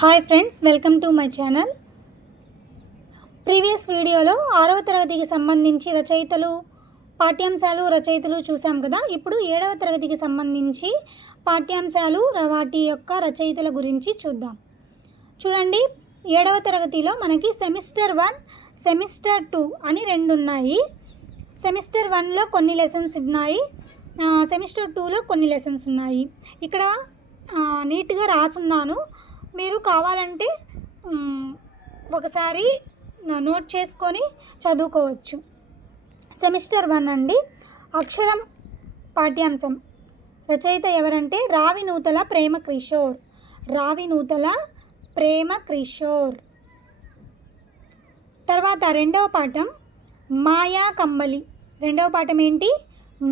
Hi friends, welcome to my channel. Previous వీడియోలో 6వ తరగతికి సంబంధించి పాఠ్యాంశాలు రచయితలు చూసాం కదా. ఇప్పుడు 7వ తరగతికి సంబంధించి పాఠ్యాంశాలు వాటి యొక్క రచయితల గురించి చూద్దాం. చూడండి, 7వ తరగతిలో మనకి సెమిస్టర్ 1, సెమిస్టర్ 2 అని రెండు ఉన్నాయి. సెమిస్టర్ 1లో కొన్ని లెసన్స్ ఉన్నాయి, సెమిస్టర్ 2లో కొన్ని లెసన్స్ ఉన్నాయి. ఇక్కడ నీట్గా రాసున్నాను, మీరు కావాలంటే ఒకసారి నోట్ చేసుకొని చదువుకోవచ్చు. సెమిస్టర్ 1 అండి. అక్షరం పాఠ్యాంశం. రచయిత ఎవరంటే రావినూతల ప్రేమకిషోర్. రావినూతల ప్రేమకిషోర్. తర్వాత రెండవ పాఠం మాయా కంబలి. రెండవ పాఠం ఏంటి?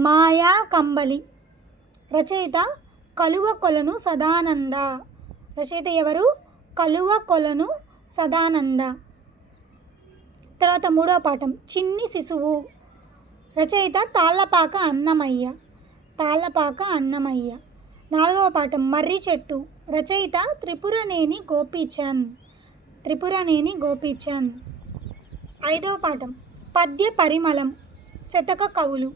మాయా కంబలి. రచయిత కలువకొలను సదానంద. రచయిత ఎవరు? కలువకొలను సదానంద. తర్వాత మూడవ పాఠం చిన్ని శిశువు. రచయిత తాళ్ళపాక అన్నమయ్య. తాళ్ళపాక అన్నమయ్య. నాలుగవ పాఠం మర్రి చెట్టు. రచయిత త్రిపురనేని గోపీచంద్. త్రిపురనేని గోపీచంద్. ఐదవ పాఠం పద్య పరిమళం. శతక కవులు.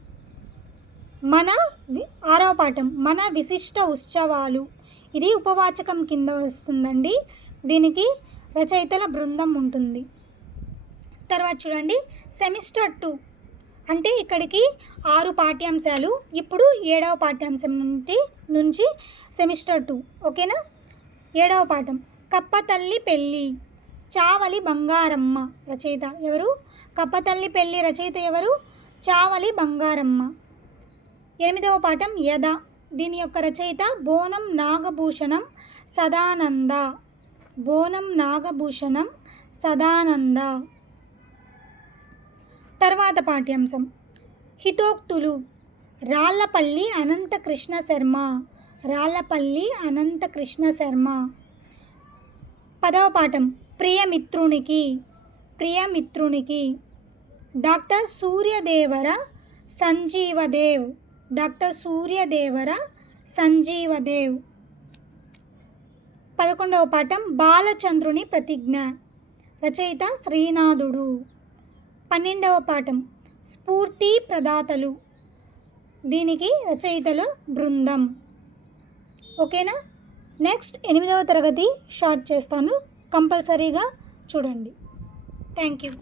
ఆరవ పాఠం మన విశిష్ట ఉత్సవాలు. ఇది ఉపవాచకం కింద వస్తుందండి. దీనికి రచయితల బృందం ఉంటుంది. తర్వాత చూడండి, సెమిస్టర్ 2 అంటే ఇక్కడికి 6 పాఠ్యాంశాలు. ఇప్పుడు 7వ పాఠ్యాంశం నుంచి సెమిస్టర్ 2. ఓకేనా? 7వ పాఠం కప్పతల్లి పెళ్ళి. చావలి బంగారమ్మ. రచయిత ఎవరు? కప్పతల్లి పెళ్ళి రచయిత ఎవరు? చావలి బంగారమ్మ. 8వ పాఠం యద. దీని యొక్క రచయిత బోనం నాగభూషణం సదానంద. బోనం నాగభూషణం సదానంద. తర్వాత పాఠ్యాంశం హితోక్తులు. రాళ్లపల్లి అనంతకృష్ణ శర్మ. రాళ్లపల్లి అనంతకృష్ణ శర్మ. 10వ పాఠం ప్రియమిత్రునికి. ప్రియమిత్రునికి. డాక్టర్ సూర్యదేవర సంజీవదేవ్. డాక్టర్ సూర్యదేవర సంజీవదేవ్. 11వ పాఠం బాలచంద్రుని ప్రతిజ్ఞ. రచయిత శ్రీనాథుడు. 12వ పాఠం స్ఫూర్తి ప్రదాతలు. దీనికి రచయితల బృందం. ఓకేనా? నెక్స్ట్ 8వ తరగతి షార్ట్ చేస్తాను, కంపల్సరీగా చూడండి. Thank you.